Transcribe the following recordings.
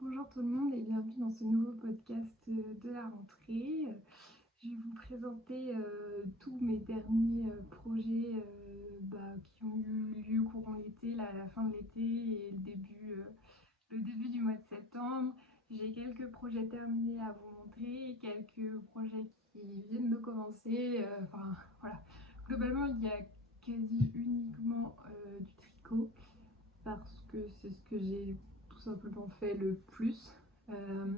Bonjour tout le monde et bienvenue dans ce nouveau podcast de la rentrée. Je vais vous présenter tous mes derniers projets qui ont eu lieu courant l'été, là, à la fin de l'été et le début du mois de septembre. J'ai quelques projets terminés à vous montrer, quelques projets qui viennent de commencer. Voilà. Globalement, il y a quasi uniquement du tricot parce que c'est ce que j'ai tout simplement fait le plus. Euh,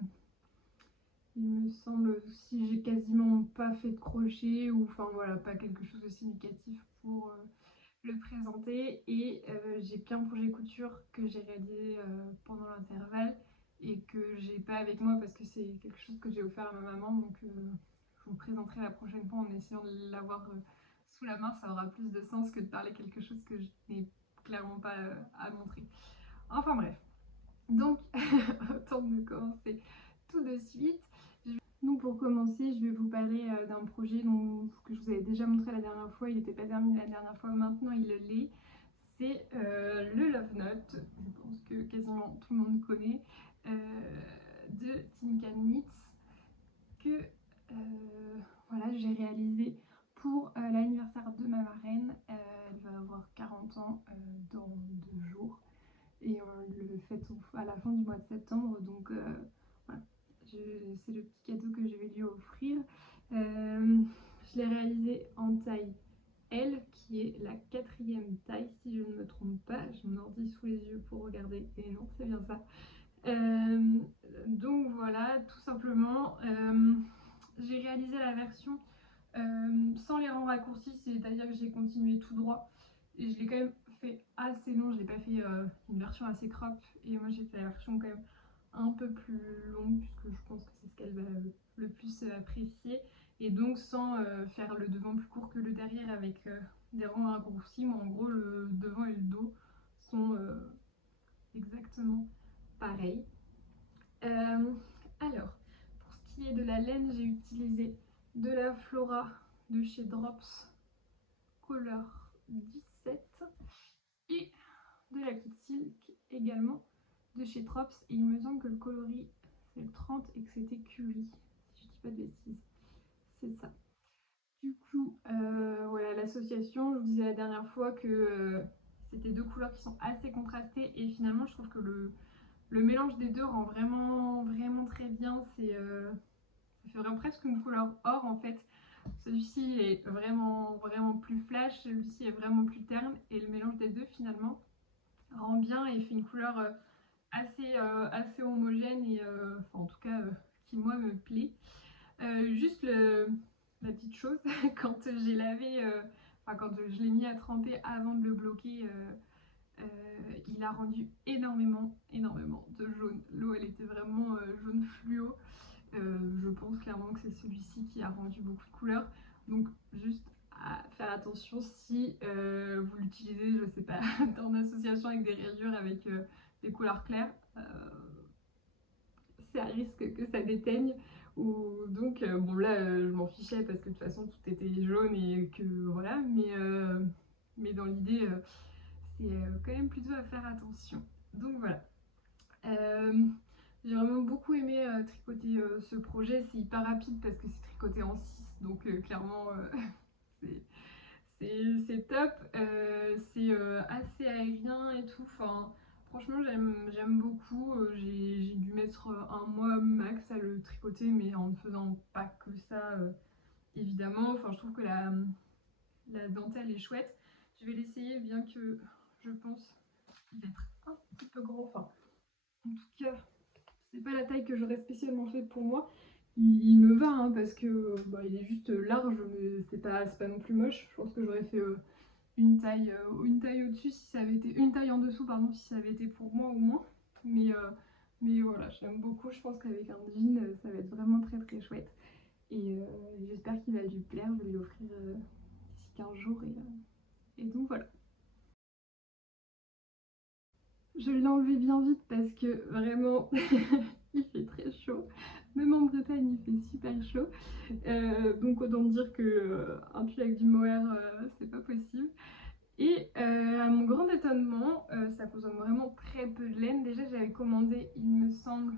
il me semble aussi j'ai quasiment pas fait de crochet ou enfin voilà, pas quelque chose de significatif pour le présenter. Et j'ai plein de projets couture que j'ai réalisé pendant l'intervalle et que j'ai pas avec moi parce que c'est quelque chose que j'ai offert à ma maman. Donc je vous présenterai la prochaine fois en essayant de l'avoir sous la main. Ça aura plus de sens que de parler quelque chose que je n'ai clairement pas à montrer. Enfin bref, donc autant de commencer tout de suite. Donc pour commencer, je vais vous parler d'un projet que je vous avais déjà montré la dernière fois. Il n'était pas terminé la dernière fois, maintenant il l'est. C'est le Love Note, je pense que quasiment tout le monde connaît, de Tinka Knits, que voilà, j'ai réalisé pour l'anniversaire de ma marraine. Elle va avoir 40 ans dans 2 jours et on le fête à la fin du mois de septembre, donc voilà, c'est le petit cadeau que je vais lui offrir. Je l'ai réalisé en taille L, qui est la 4e taille si je ne me trompe pas. J'ai mon ordi sous les yeux pour regarder et non, c'est bien ça. Donc voilà, tout simplement, j'ai réalisé la version sans les rangs raccourcis, c'est-à-dire que j'ai continué tout droit et je l'ai quand même fait assez long. Je l'ai pas fait une version assez crop et moi j'ai fait la version quand même un peu plus longue puisque je pense que c'est ce qu'elle va le plus apprécier, et donc sans faire le devant plus court que le derrière avec des rangs raccourcis. Moi en gros le devant et le dos sont exactement pareils. Euh, alors, pour ce qui est de la laine, j'ai utilisé de la Flora de chez Drops Color 17 et de la Kid Silk également de chez Drops. Et il me semble que le coloris c'est le 30 et que c'était Curie, si je dis pas de bêtises. C'est ça. Du coup, voilà l'association. Je vous disais la dernière fois que c'était deux couleurs qui sont assez contrastées et finalement je trouve que le mélange des deux rend vraiment très bien. Ça fait vraiment presque une couleur or en fait. Celui-ci est vraiment plus flash, celui-ci est vraiment plus terne et le mélange des deux finalement rend bien et fait une couleur assez homogène et enfin, en tout cas qui moi me plaît. Juste la petite chose, quand j'ai lavé, quand je l'ai mis à tremper avant de le bloquer, il a rendu énormément de jaune. L'eau elle était vraiment jaune fluo. Je pense clairement que c'est celui-ci qui a rendu beaucoup de couleurs. Donc juste à faire attention si vous l'utilisez, je sais pas, en association avec des rayures avec des couleurs claires, c'est à risque que ça déteigne. Ou donc bon là je m'en fichais parce que de toute façon tout était jaune et que voilà, mais dans l'idée c'est quand même plutôt à faire attention. Donc voilà. Euh, j'ai vraiment beaucoup aimé tricoter ce projet. C'est hyper rapide parce que c'est tricoté en 6, donc clairement c'est c'est top. C'est assez aérien et tout. Enfin, franchement, j'aime beaucoup. J'ai dû mettre un mois max à le tricoter, mais en ne faisant pas que ça, évidemment. Enfin, je trouve que la dentelle est chouette. Je vais l'essayer, bien que je pense qu'il va être un petit peu grand. Enfin, en tout cas, c'est pas la taille que j'aurais spécialement fait pour moi. Il me va hein, parce que il est juste large, mais c'est pas non plus moche. Je pense que j'aurais fait une taille au-dessus si ça avait été une taille en dessous pardon si ça avait été pour moi au moins. Mais mais voilà, j'aime beaucoup. Je pense qu'avec un jean, ça va être vraiment très chouette. Et j'espère qu'il va lui plaire. Je vais lui offrir d'ici 15 jours et donc voilà. Je l'ai enlevé bien vite parce que vraiment il fait très chaud. Même en Bretagne, il fait super chaud. Donc autant dire que un pull avec du mohair, c'est pas possible. Et à mon grand étonnement, ça consomme vraiment très peu de laine. Déjà, j'avais commandé, il me semble,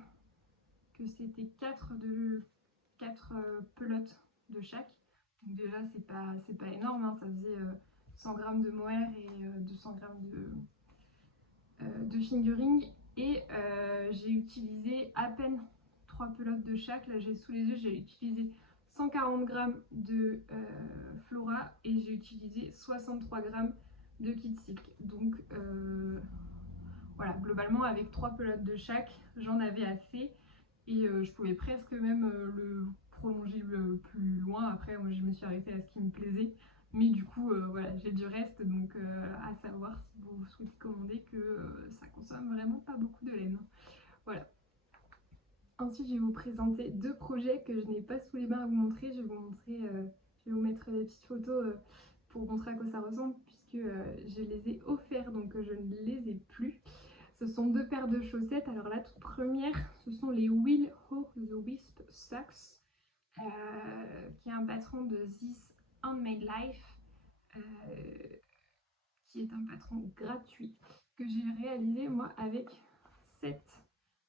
que c'était 4 pelotes de chaque. Donc déjà c'est pas énorme, hein, ça faisait 100 g de mohair et 200 g de fingering. Et j'ai utilisé à peine 3 pelotes de chaque. Là j'ai sous les yeux, j'ai utilisé 140 g de Flora et j'ai utilisé 63 g de Kid Silk. Donc voilà, globalement avec 3 pelotes de chaque, j'en avais assez. Et je pouvais presque même le prolonger plus loin. Après, moi, je me suis arrêtée à ce qui me plaisait. Mais du coup, voilà, j'ai du reste. Donc, à savoir si vous souhaitez commander que ça consomme vraiment pas beaucoup de laine. Voilà. Ensuite, je vais vous présenter 2 projets que je n'ai pas sous les mains à vous montrer. Je vais vous mettre des petites photos pour montrer à quoi ça ressemble, puisque je les ai offerts, donc je ne les ai plus. Ce sont 2 paires de chaussettes. Alors la toute première, ce sont les Will Ho the Wisp Socks, qui est un patron de This Handmade Life, qui est un patron gratuit que j'ai réalisé moi avec cette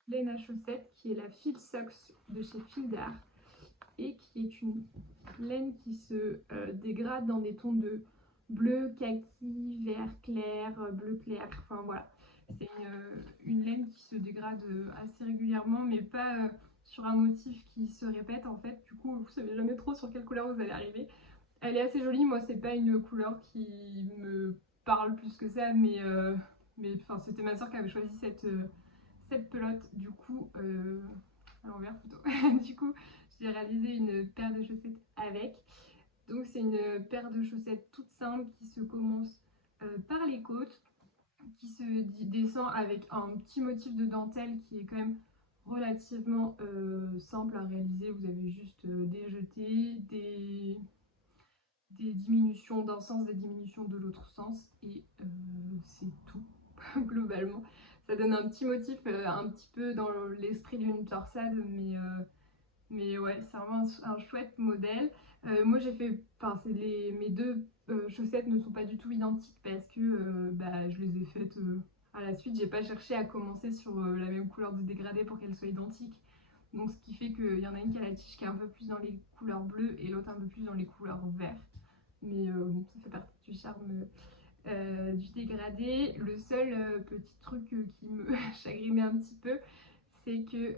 laine à chaussettes, qui est la Field Socks de chez Fieldar, et qui est une laine qui se dégrade dans des tons de bleu, kaki, vert clair, bleu clair, enfin voilà. C'est une laine qui se dégrade assez régulièrement, mais pas sur un motif qui se répète en fait. Du coup, vous savez jamais trop sur quelle couleur vous allez arriver. Elle est assez jolie, moi c'est pas une couleur qui me parle plus que ça, mais c'était ma soeur qui avait choisi cette pelote, du coup, à l'envers plutôt. Du coup, j'ai réalisé une paire de chaussettes avec. Donc c'est une paire de chaussettes toute simple qui se commence par les côtes, qui se descend avec un petit motif de dentelle qui est quand même relativement simple à réaliser. Vous avez juste des jetés, des diminutions d'un sens, des diminutions de l'autre sens, et c'est tout globalement. Ça donne un petit motif un petit peu dans l'esprit d'une torsade, mais ouais, c'est vraiment un chouette modèle. Moi j'ai fait, enfin mes 2 chaussettes ne sont pas du tout identiques parce que je les ai faites à la suite. J'ai pas cherché à commencer sur la même couleur de dégradé pour qu'elles soient identiques. Donc ce qui fait qu'il y en a une qui a la tige qui est un peu plus dans les couleurs bleues et l'autre un peu plus dans les couleurs vertes. Mais bon, ça fait partie du charme du dégradé. Le seul petit truc qui me chagrinait un petit peu, c'est que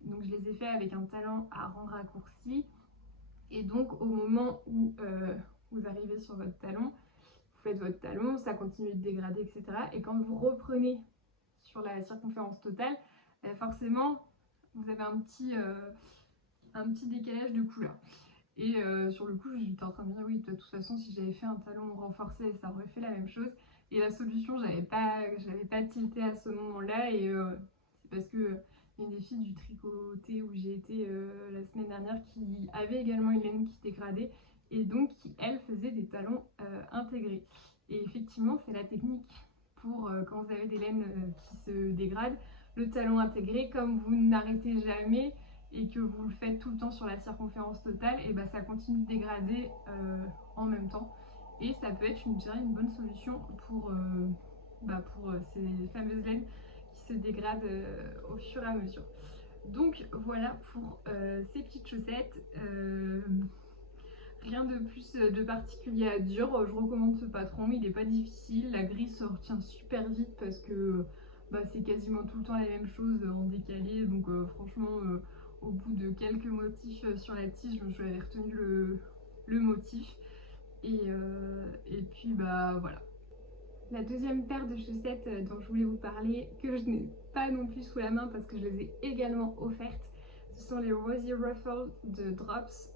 donc je les ai fait avec un talon à rang raccourci, et donc au moment où vous arrivez sur votre talon, vous faites votre talon, ça continue de dégrader, etc. Et quand vous reprenez sur la circonférence totale, forcément vous avez un petit décalage de couleur. Et sur le coup, j'étais en train de me dire, oui, de toute façon, si j'avais fait un talon renforcé, ça aurait fait la même chose. Et la solution, je l'avais pas tilté à ce moment-là. Et c'est parce que une des filles du tricoté où j'ai été la semaine dernière qui avait également une laine qui dégradait, et donc qui, elle, faisait des talons intégrés. Et effectivement, c'est la technique pour quand vous avez des laines qui se dégradent. Le talon intégré, comme vous n'arrêtez jamais et que vous le faites tout le temps sur la circonférence totale, et ça continue de dégrader en même temps. Et ça peut être une bonne solution pour ces fameuses laines qui se dégradent au fur et à mesure. Donc voilà pour ces petites chaussettes. Rien de plus de particulier à dire. Je recommande ce patron, il n'est pas difficile. La grille se retient super vite parce que c'est quasiment tout le temps la même chose en décalé. Donc franchement, au bout de quelques motifs sur la tige, je avais retenu le motif. Et puis voilà. La deuxième paire de chaussettes dont je voulais vous parler, que je n'ai pas non plus sous la main parce que je les ai également offertes, ce sont les Rosy Ruffle de Drops,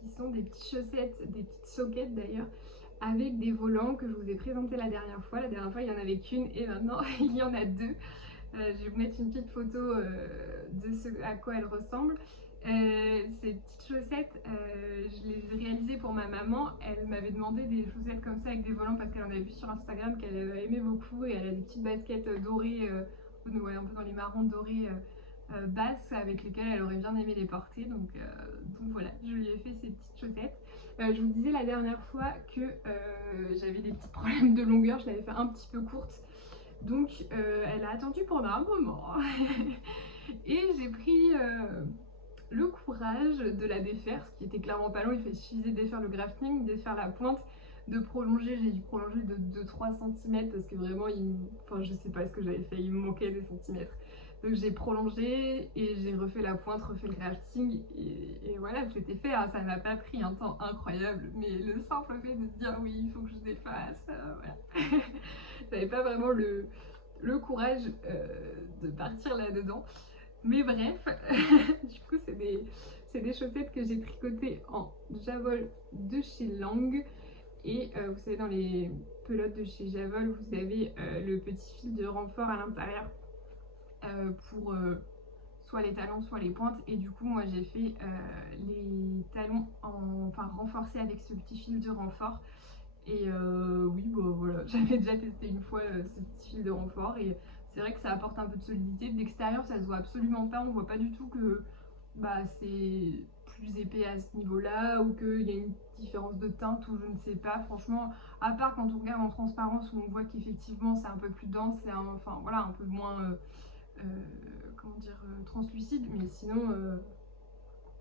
qui sont des petites chaussettes, des petites soquettes d'ailleurs, avec des volants que je vous ai présenté la dernière fois. La dernière fois il n'y en avait qu'une et maintenant il y en a 2. Je vais vous mettre une petite photo de ce à quoi elles ressemblent. Ces petites chaussettes, je les ai réalisées pour ma maman. Elle m'avait demandé des chaussettes comme ça avec des volants parce qu'elle en avait vu sur Instagram, qu'elle aimait beaucoup, et elle a des petites baskets dorées, ouais, un peu dans les marrons dorés basses, avec lesquelles elle aurait bien aimé les porter. Donc voilà, je lui ai fait ces petites chaussettes. Je vous disais la dernière fois que j'avais des petits problèmes de longueur, je l'avais fait un petit peu courte. Donc elle a attendu pendant un moment. Et j'ai pris le courage de la défaire, ce qui était clairement pas long. Il suffisait de défaire le grafting, de défaire la pointe, de prolonger. J'ai dû prolonger de 2-3 cm parce que vraiment, enfin, je sais pas ce que j'avais fait, il me manquait des centimètres. Donc j'ai prolongé et j'ai refait la pointe, refait le grafting et voilà, c'était fait. Hein. Ça m'a pas pris un temps incroyable, mais le simple fait de se dire oui, il faut que je défasse, voilà. J'avais pas vraiment le courage de partir là-dedans. Mais bref, du coup, c'est des chaussettes que j'ai tricotées en Javol de chez Lang. Et vous savez, dans les pelotes de chez Javol, vous avez le petit fil de renfort à l'intérieur pour soit les talons, soit les pointes. Et du coup, moi, j'ai fait les talons enfin renforcés avec ce petit fil de renfort. Et oui, bah voilà, j'avais déjà testé une fois ce petit fil de renfort et c'est vrai que ça apporte un peu de solidité. D'extérieur, ça se voit absolument pas, on voit pas du tout que bah, c'est plus épais à ce niveau-là ou qu'il y a une différence de teinte ou je ne sais pas. Franchement, à part quand on regarde en transparence où on voit qu'effectivement c'est un peu plus dense, c'est enfin voilà, un peu moins comment dire, translucide, mais sinon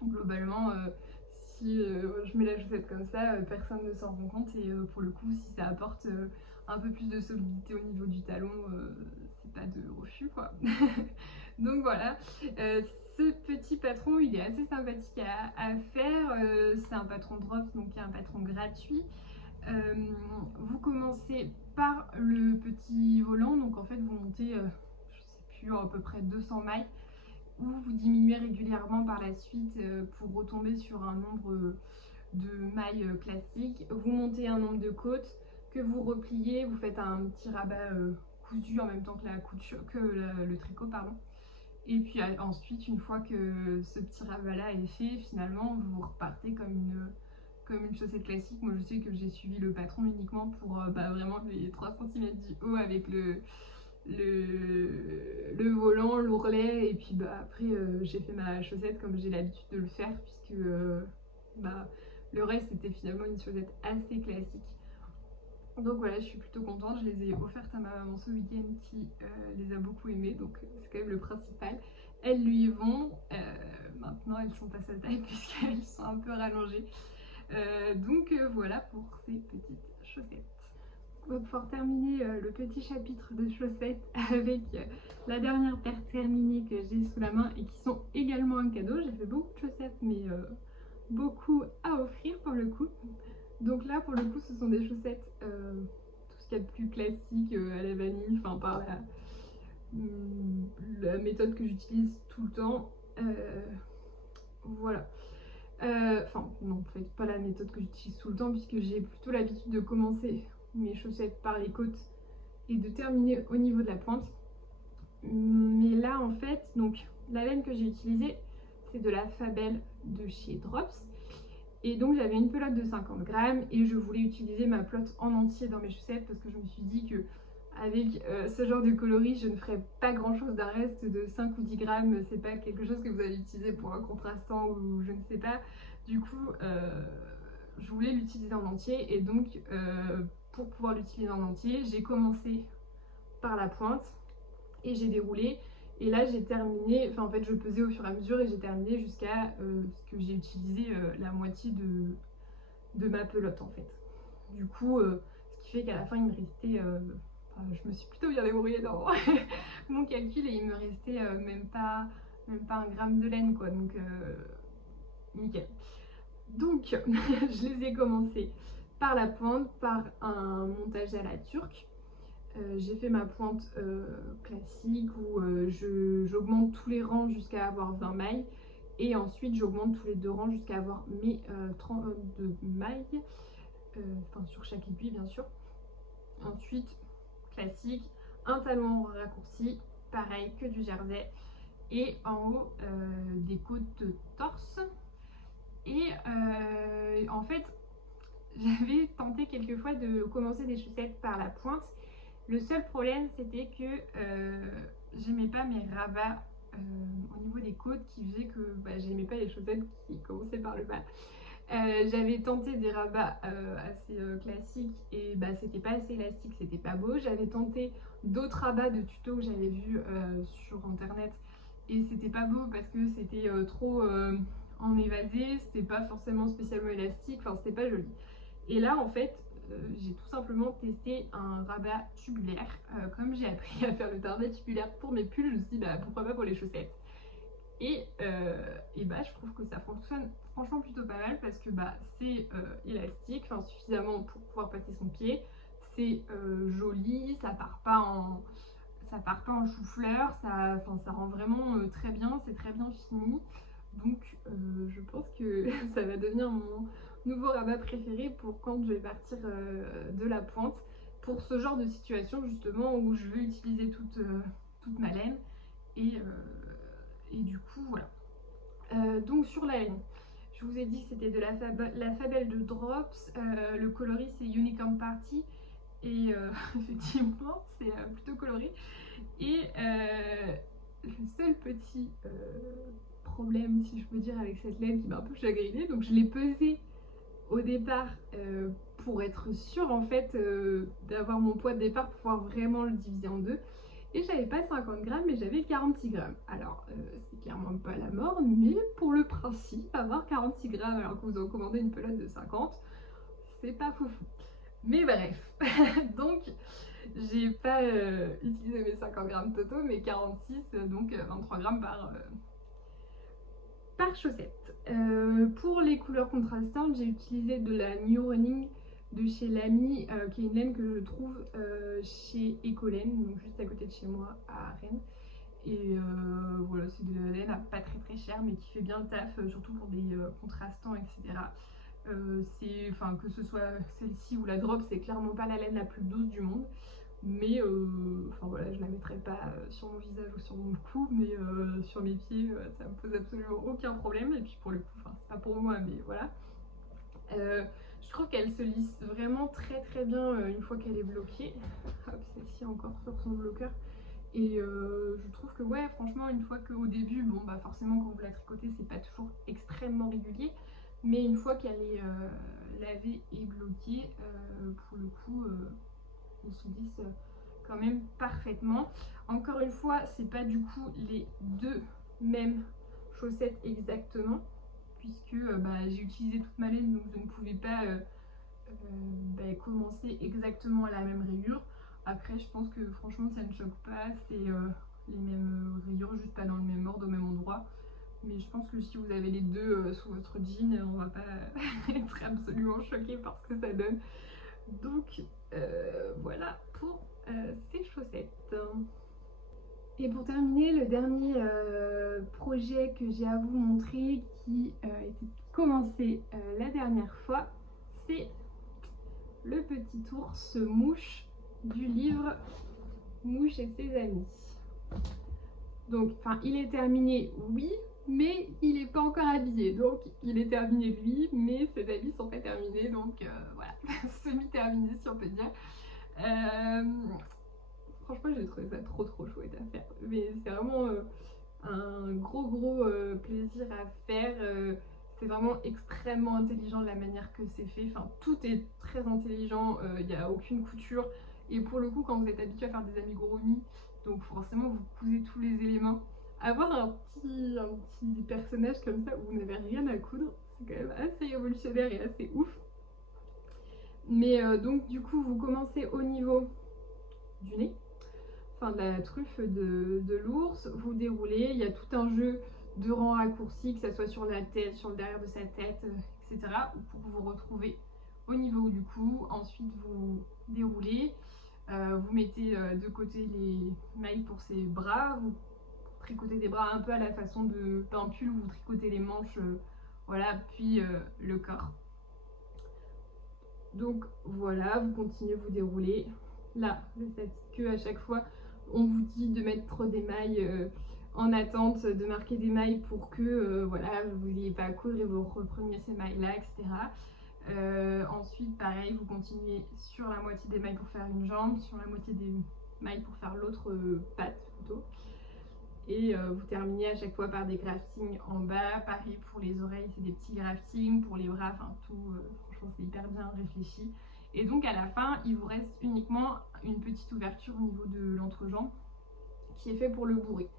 globalement si je mets la chaussette comme ça, personne ne s'en rend compte et pour le coup si ça apporte un peu plus de solidité au niveau du talon, c'est pas de refus quoi. Donc voilà, ce petit patron il est assez sympathique à faire, c'est un patron Drops donc il y a un patron gratuit. Vous commencez par le petit volant, donc en fait vous montez, je sais plus, à peu près 200 mailles où vous diminuez régulièrement par la suite pour retomber sur un nombre de mailles classiques. Vous montez un nombre de côtes que vous repliez, vous faites un petit rabat cousu en même temps que, le tricot. Pardon. Et puis ensuite, une fois que ce petit rabat-là est fait, finalement, vous repartez comme une chaussette classique. Moi, je sais que j'ai suivi le patron uniquement pour vraiment les 3 cm du haut avec le volant, l'ourlet et puis après j'ai fait ma chaussette comme j'ai l'habitude de le faire puisque le reste c'était finalement une chaussette assez classique. Donc voilà, je suis plutôt contente, je les ai offertes à ma maman ce week-end qui les a beaucoup aimées, donc c'est quand même le principal. Elles lui vont, maintenant elles sont à sa taille puisqu'elles sont un peu rallongées. Donc voilà pour ces petites chaussettes. On va pouvoir terminer le petit chapitre de chaussettes avec la dernière paire terminée que j'ai sous la main et qui sont également un cadeau. J'ai fait beaucoup de chaussettes mais beaucoup à offrir pour le coup. Donc là pour le coup ce sont des chaussettes tout ce qu'il y a de plus classique à la vanille, enfin par la méthode que j'utilise tout le temps. Voilà. Enfin non en fait pas la méthode que j'utilise tout le temps puisque j'ai plutôt l'habitude de commencer mes chaussettes par les côtes et de terminer au niveau de la pointe. Mais là en fait, donc la laine que j'ai utilisée c'est de la Fabel de chez Drops et donc j'avais une pelote de 50 grammes et je voulais utiliser ma pelote en entier dans mes chaussettes parce que je me suis dit que avec ce genre de coloris je ne ferais pas grand chose d'un reste de 5 ou 10 grammes, c'est pas quelque chose que vous allez utiliser pour un contrastant ou je ne sais pas. Du coup je voulais l'utiliser en entier et donc pour pouvoir l'utiliser en entier j'ai commencé par la pointe et j'ai déroulé et là j'ai terminé, enfin en fait je pesais au fur et à mesure et j'ai terminé jusqu'à ce que j'ai utilisé la moitié de ma pelote en fait. Du coup ce qui fait qu'à la fin il me restait je me suis plutôt bien débrouillée dans mon calcul et il me restait même pas 1 gramme de laine quoi, donc nickel. Donc je les ai commencés par la pointe, par un montage à la turque. J'ai fait ma pointe classique où j'augmente tous les rangs jusqu'à avoir 20 mailles et ensuite j'augmente tous les 2 rangs jusqu'à avoir mes 32 mailles, enfin sur chaque aiguille bien sûr. Ensuite classique, un talon raccourci, pareil que du jersey et en haut des côtes torse. Et en fait j'avais tenté quelques fois de commencer des chaussettes par la pointe. Le seul problème c'était que j'aimais pas mes rabats au niveau des côtes qui faisaient que j'aimais pas les chaussettes qui commençaient par le bas. J'avais tenté des rabats assez classiques et c'était pas assez élastique, c'était pas beau. J'avais tenté d'autres rabats de tutos que j'avais vus sur internet et c'était pas beau parce que c'était trop en évasé, c'était pas forcément spécialement élastique, enfin c'était pas joli. Et là en fait j'ai tout simplement testé un rabat tubulaire. Comme j'ai appris à faire le rabat tubulaire pour mes pulls, je me suis dit bah pourquoi pas pour les chaussettes. Et bah je trouve que ça fonctionne franchement plutôt pas mal parce que bah c'est élastique, enfin suffisamment pour pouvoir passer son pied, c'est joli, ça part pas en chou-fleur, ça rend vraiment très bien, c'est très bien fini. Donc je pense que ça va devenir mon nouveau rabat préféré pour quand je vais partir de la pointe, pour ce genre de situation justement où je veux utiliser toute ma laine. Et du coup voilà. Donc sur la laine, je vous ai dit que c'était de la Fabel de Drops, le coloris c'est Unicorn Party, et effectivement c'est plutôt coloré. Et le seul petit problème, si je peux dire, avec cette laine qui m'a un peu chagrinée, donc je l'ai pesée au départ pour être sûre en fait d'avoir mon poids de départ pour pouvoir vraiment le diviser en deux. Et j'avais pas 50 grammes, mais j'avais 46 grammes. Alors, c'est clairement pas la mort, mais pour le principe, avoir 46 grammes alors que vous en commandez une pelote de 50, c'est pas foufou. Mais bref, donc j'ai pas utilisé mes 50 grammes totaux, mais 46, donc 23 grammes par chaussette. Pour les couleurs contrastantes, j'ai utilisé de la New Running de chez Lamy, qui est une laine que je trouve chez Ecolaine, donc juste à côté de chez moi à Rennes. Et voilà, c'est de la laine à pas très cher, mais qui fait bien le taf, surtout pour des contrastants, etc. Que ce soit celle-ci ou la drop, c'est clairement pas la laine la plus douce du monde. Mais voilà, je la mettrai pas sur mon visage ou sur mon cou, mais sur mes pieds, ça me pose absolument aucun problème. Et puis pour le coup, c'est pas pour moi, mais voilà. Je trouve qu'elle se lisse vraiment très bien une fois qu'elle est bloquée. Hop, celle-ci encore sur son bloqueur. Et je trouve que ouais, franchement, une fois qu'au début, bon bah forcément quand vous la tricotez, c'est pas toujours extrêmement régulier, mais une fois qu'elle est lavée et bloquée, pour le coup, ils se lissent quand même parfaitement. Encore une fois, c'est pas du coup les deux mêmes chaussettes exactement, puisque j'ai utilisé toute ma laine, donc je ne pouvais pas commencer exactement à la même rayure. Après, je pense que franchement, ça ne choque pas, c'est les mêmes rayures, juste pas dans le même ordre, au même endroit. Mais je pense que si vous avez les deux sous votre jean, on va pas être absolument choqué par ce que ça donne. Donc voilà pour ces chaussettes. Et pour terminer, le dernier projet que j'ai à vous montrer qui était commencé la dernière fois, c'est le petit ours mouche du livre Mouche et ses amis. Donc, il est terminé, oui, mais il n'est pas encore habillé. Donc, il est terminé lui, mais ses amis sont pas terminés. Donc, voilà, semi-terminé si on peut dire. Franchement, j'ai trouvé ça trop chouette à faire. Mais c'est vraiment un gros plaisir à faire. C'est vraiment extrêmement intelligent de la manière que c'est fait. Enfin, tout est très intelligent, il n'y a aucune couture. Et pour le coup, quand vous êtes habitué à faire des amigurumi, donc forcément vous cousez tous les éléments, avoir un petit personnage comme ça où vous n'avez rien à coudre, c'est quand même assez révolutionnaire et assez ouf. Mais donc du coup, vous commencez au niveau du nez, de la truffe de l'ours, vous déroulez, il y a tout un jeu de rangs raccourcis, que ce soit sur la tête, sur le derrière de sa tête, etc. pour vous retrouver au niveau du cou. Ensuite vous déroulez, vous mettez de côté les mailles pour ses bras, vous tricotez des bras un peu à la façon d'un pull où vous tricotez les manches, voilà, puis le corps. Donc voilà, vous continuez, vous déroulez. Là, que à chaque fois, on vous dit de mettre des mailles en attente, de marquer des mailles pour que voilà, vous n'ayez pas à coudre et vous repreniez ces mailles-là, etc. Ensuite, pareil, vous continuez sur la moitié des mailles pour faire une jambe, sur la moitié des mailles pour faire l'autre patte plutôt. Et vous terminez à chaque fois par des graftings en bas. Pareil pour les oreilles, c'est des petits graftings, pour les bras, tout, franchement c'est hyper bien réfléchi. Et donc à la fin, il vous reste uniquement une petite ouverture au niveau de l'entrejambe qui est fait pour le bourrer.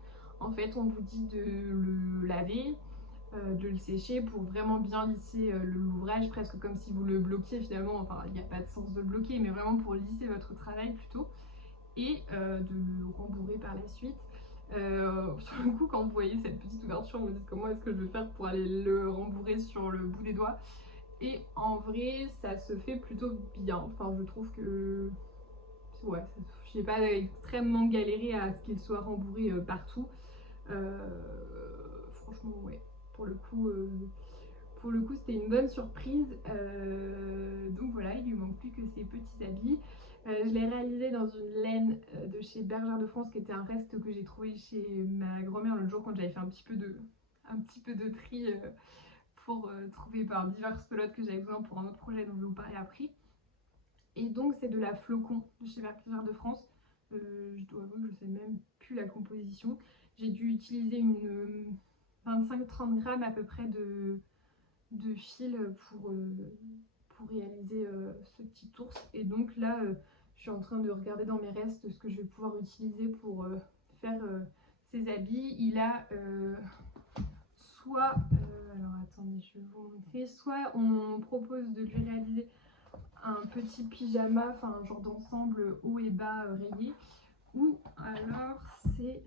En fait, on vous dit de le laver, de le sécher pour vraiment bien lisser l'ouvrage, presque comme si vous le bloquiez finalement. Enfin, il n'y a pas de sens de le bloquer, mais vraiment pour lisser votre travail plutôt. Et de le rembourrer par la suite. Sur le coup, quand vous voyez cette petite ouverture, vous vous dites comment est-ce que je vais faire pour aller le rembourrer sur le bout des doigts. Et en vrai, ça se fait plutôt bien. Enfin, je trouve que ouais, j'ai pas extrêmement galéré à ce qu'il soit rembourré partout. Franchement, ouais, pour le coup, c'était une bonne surprise. Donc voilà, il lui manque plus que ses petits habits. Je l'ai réalisé dans une laine de chez Bergère de France, qui était un reste que j'ai trouvé chez ma grand-mère l'autre jour quand j'avais fait un petit peu de tri pour trouver diverses pelotes que j'avais besoin pour un autre projet dont je vais vous parler après. Et donc c'est de la flocon de chez Bergère de France. Je dois avouer que je sais même plus la composition. J'ai dû utiliser une 25-30 grammes à peu près de fil pour réaliser ce petit ours. Et donc là, je suis en train de regarder dans mes restes ce que je vais pouvoir utiliser pour faire ces habits. Il a soit, alors attendez, je vais vous montrer, soit on propose de lui réaliser un petit pyjama, enfin un genre d'ensemble haut et bas rayé, ou alors c'est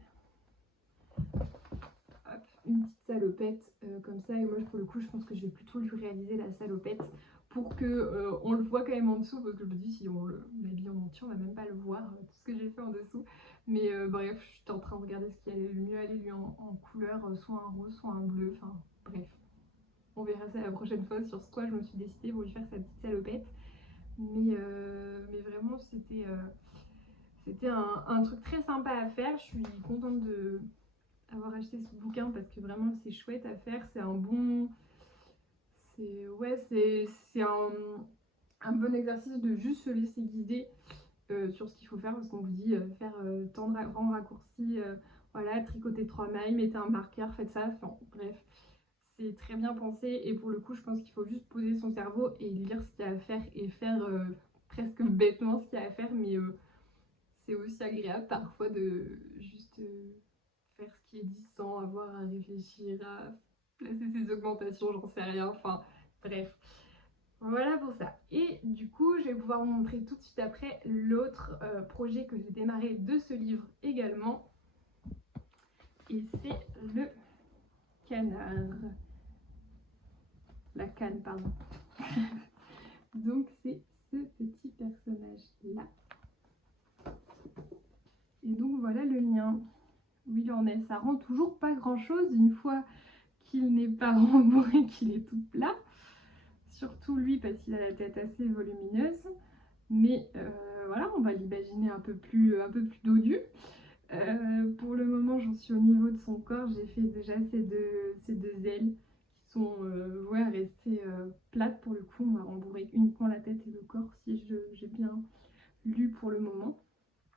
une petite salopette comme ça. Et moi pour le coup je pense que je vais plutôt lui réaliser la salopette pour que on le voit quand même en dessous, parce que je me dis si on l'habille en entier on va même pas le voir tout ce que j'ai fait en dessous. Mais bref, je suis en train de regarder ce qui allait le mieux aller lui en couleur, soit un rose soit un bleu, enfin bref, on verra ça la prochaine fois sur ce quoi je me suis décidée pour lui faire sa petite salopette. Mais vraiment c'était un truc très sympa à faire. Je suis contente de avoir acheté ce bouquin parce que vraiment c'est chouette à faire. C'est un bon, c'est un bon exercice de juste se laisser guider sur ce qu'il faut faire, parce qu'on vous dit faire tant de grands raccourcis, voilà, tricoter 3 mailles, mettez un marqueur, faites ça, enfin bref, c'est très bien pensé. Et pour le coup je pense qu'il faut juste poser son cerveau et lire ce qu'il y a à faire et faire presque bêtement ce qu'il y a à faire, mais c'est aussi agréable parfois de juste faire ce qui est dit sans avoir à réfléchir, à placer ses augmentations, j'en sais rien, enfin bref. Voilà pour ça. Et du coup, je vais pouvoir vous montrer tout de suite après l'autre projet que j'ai démarré de ce livre également. Et c'est le canard. La canne, pardon. Donc c'est ce petit personnage-là. Et donc voilà le mien. Où il en est. Ça rend toujours pas grand-chose une fois qu'il n'est pas rembourré, qu'il est tout plat. Surtout lui parce qu'il a la tête assez volumineuse. Mais voilà, on va l'imaginer un peu plus dodu. Pour le moment, j'en suis au niveau de son corps. J'ai fait déjà ces deux ailes qui sont ouais, restées plates pour le coup. On va rembourrer uniquement la tête et le corps si j'ai bien lu pour le moment.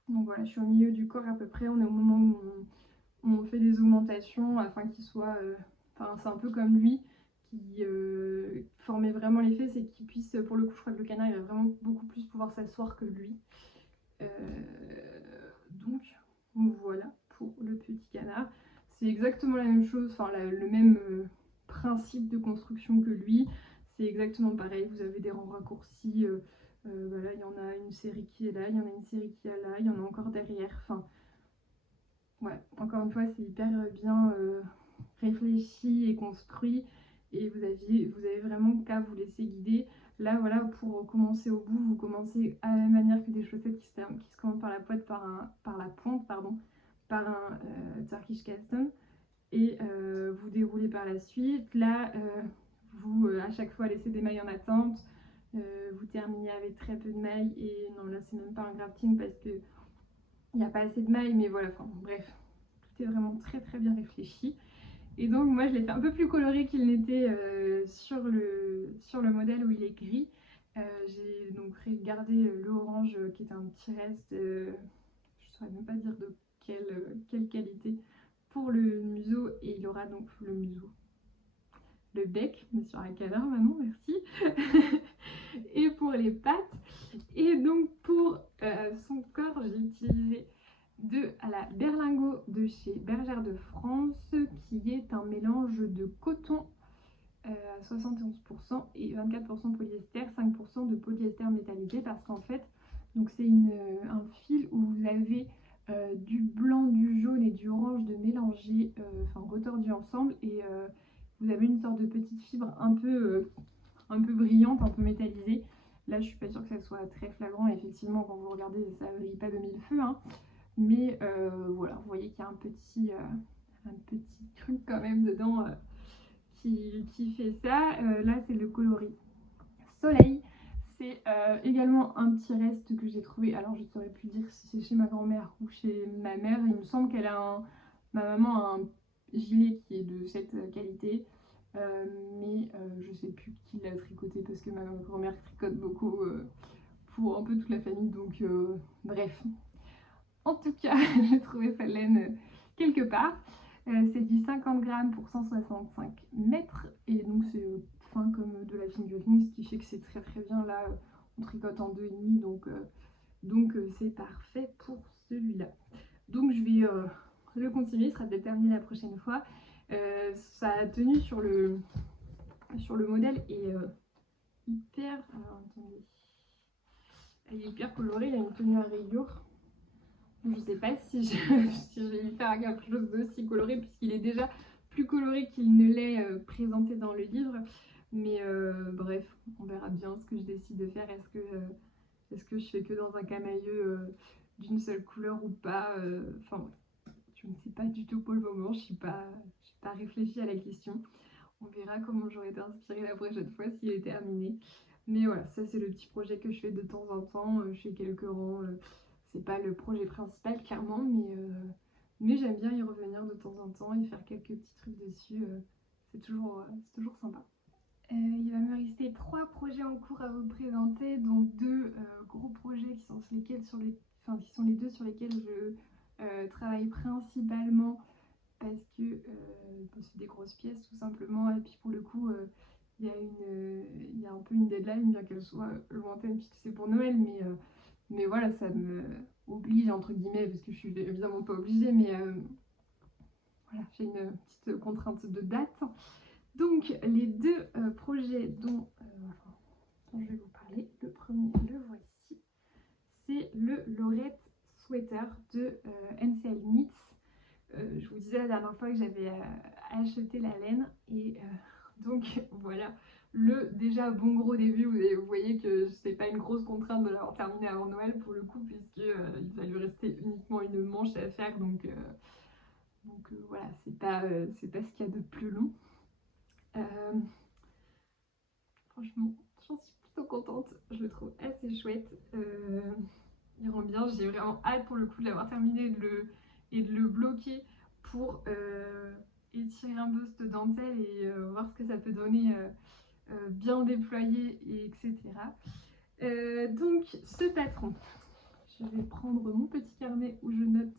Donc voilà, je suis au milieu du corps à peu près. On est au moment où on fait des augmentations afin qu'il soit... Enfin, c'est un peu comme lui qui formait vraiment l'effet, c'est qu'il puisse... Pour le coup, je crois que le canard, il va vraiment beaucoup plus pouvoir s'asseoir que lui. Donc voilà pour le petit canard. C'est exactement la même chose, enfin le même principe de construction que lui. C'est exactement pareil, vous avez des rangs raccourcis. Voilà, il y en a une série qui est là, il y en a une série qui est là, il y en a encore derrière. Enfin, ouais, encore une fois, c'est hyper bien réfléchi et construit. Et vous avez vraiment qu'à vous laisser guider. Là, voilà, pour commencer au bout, vous commencez à la même manière que des chaussettes qui se commencent par la pointe, par la pointe, pardon, par un Turkish Custom. Et vous déroulez par la suite. Là, vous, à chaque fois, laissez des mailles en attente. Vous terminez avec très peu de mailles. Et non, là, c'est même pas un grafting parce que il n'y a pas assez de mailles. Mais voilà, enfin, bref, tout est vraiment très très bien réfléchi. Et donc moi je l'ai fait un peu plus coloré qu'il n'était sur le modèle où il est gris. J'ai donc gardé l'orange qui est un petit reste, je ne saurais même pas dire de quelle qualité, pour le museau. Et il aura donc le museau, le bec, monsieur un canard maintenant, merci. Et pour les pattes. Et donc pour son corps, j'ai utilisé à la berlingot de chez Bergère de France, qui est un mélange de coton à 71% et 24% polyester, 5% de polyester métallisé, parce qu'en fait, donc c'est un fil où vous avez du blanc, du jaune et du orange de mélangés, enfin retordu ensemble, et vous avez une sorte de petite fibre un peu brillante, un peu métallisée. Là, je suis pas sûre que ça soit très flagrant. Effectivement, quand vous regardez, ça brille pas de mille feux, hein. Mais voilà, vous voyez qu'il y a un petit truc quand même dedans qui fait ça. Là, c'est le coloris Soleil. C'est également un petit reste que j'ai trouvé. Alors, je ne saurais plus dire si c'est chez ma grand-mère ou chez ma mère. Il me semble ma maman a un gilet qui est de cette qualité. Mais je sais plus qui l'a tricoté parce que ma grand-mère tricote beaucoup pour un peu toute la famille. Donc, bref. En tout cas, j'ai trouvé sa laine quelque part. C'est du 50 grammes pour 165 mètres. Et donc, c'est fin comme de la fingering, ce qui fait que c'est très très bien. Là, on tricote en 2,5, donc c'est parfait pour celui-là. Donc, je vais le continuer, il sera peut-être terminé la prochaine fois. Sa tenue sur le modèle est hyper. Alors, attendez. Elle est hyper colorée, il y a une tenue à rayures. Je ne sais pas si si je vais lui faire quelque chose d'aussi coloré, puisqu'il est déjà plus coloré qu'il ne l'est présenté dans le livre. Mais bref, on verra bien ce que je décide de faire. Est-ce que je fais que dans un camailleux d'une seule couleur ou pas. Enfin, je ne sais pas du tout pour le moment. Je n'ai pas réfléchi à la question. On verra comment j'aurais été inspirée la prochaine fois s'il est terminé. Mais voilà, ça c'est le petit projet que je fais de temps en temps. Je fais quelques rangs. C'est pas le projet principal clairement, mais j'aime bien y revenir de temps en temps et faire quelques petits trucs dessus. C'est toujours sympa. Il va me rester 3 projets en cours à vous présenter, dont 2 gros projets qui sont qui sont les 2 sur lesquels je travaille principalement, parce que c'est des grosses pièces tout simplement, et puis pour le coup il y a un peu une deadline, bien qu'elle soit lointaine puisque c'est pour Noël, mais voilà, ça me oblige entre guillemets, parce que je suis évidemment pas obligée, mais voilà, j'ai une petite contrainte de date. Donc les 2 projets dont je vais vous parler, le premier, le voici, c'est le Lorette Sweater de NCL Knits. Je vous disais la dernière fois que j'avais acheté la laine, et donc voilà, le déjà bon gros début. Vous voyez que c'est pas une grosse contrainte de l'avoir terminé avant Noël pour le coup, puisque il va lui rester uniquement une manche à faire, donc voilà, c'est pas ce qu'il y a de plus long. Franchement, j'en suis plutôt contente, je le trouve assez chouette. Il rend bien, j'ai vraiment hâte pour le coup de l'avoir terminé et de le bloquer pour étirer un peu cette dentelle et voir ce que ça peut donner bien déployé, etc. Donc ce patron, je vais prendre mon petit carnet où je note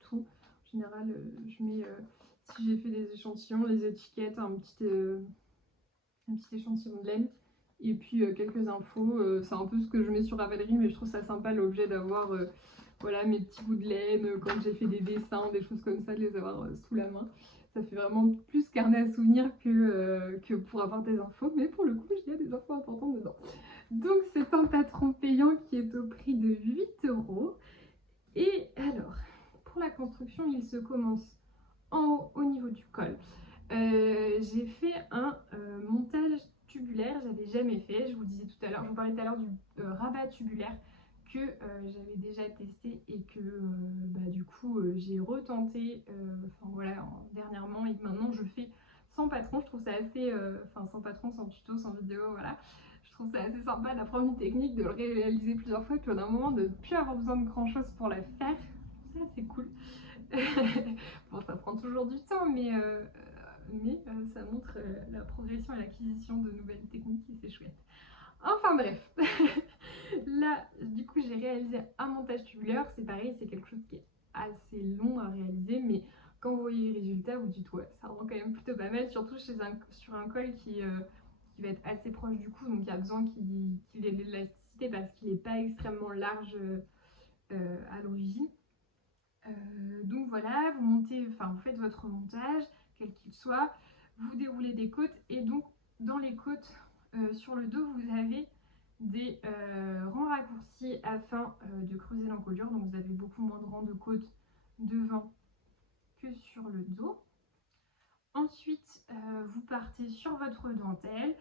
tout. En général, je mets, si j'ai fait des échantillons, les étiquettes, un petit échantillon de laine, et puis quelques infos. C'est un peu ce que je mets sur Ravelry, mais je trouve ça sympa l'objet d'avoir voilà, mes petits bouts de laine, quand j'ai fait des dessins, des choses comme ça, de les avoir sous la main. Ça fait vraiment plus carnet à souvenirs que pour avoir des infos, mais pour le coup, il y a des infos importantes dedans. Donc c'est un patron payant qui est au prix de 8 €. Et alors, pour la construction, il se commence en haut au niveau du col. J'ai fait un montage tubulaire, j'avais jamais fait. Je vous disais tout à l'heure, je vous parlais tout à l'heure du rabat tubulaire que j'avais déjà testé, et que du coup j'ai retenté enfin voilà, dernièrement, et que maintenant je fais sans patron. Je trouve ça assez sans patron, sans tuto, sans vidéo, voilà. Je trouve ça assez sympa d'apprendre une technique, de le réaliser plusieurs fois, puis au d'un moment de ne plus avoir besoin de grand chose pour la faire. Ça c'est cool. Bon, ça prend toujours du temps, mais ça montre la progression et l'acquisition de nouvelles techniques, et c'est chouette. Enfin bref, là du coup j'ai réalisé un montage tubulaire. C'est pareil, c'est quelque chose qui est assez long à réaliser, mais quand vous voyez les résultats, vous dites ouais, ça rend quand même plutôt pas mal, surtout sur un col qui va être assez proche du cou, donc il y a besoin qu'il ait de l'élasticité parce qu'il n'est pas extrêmement large à l'origine. Donc voilà, vous montez, enfin vous faites votre montage, quel qu'il soit, vous déroulez des côtes et donc dans les côtes, sur le dos, vous avez des rangs raccourcis afin de creuser l'encolure. Donc vous avez beaucoup moins de rangs de côtes devant que sur le dos. Ensuite, vous partez sur votre dentelle.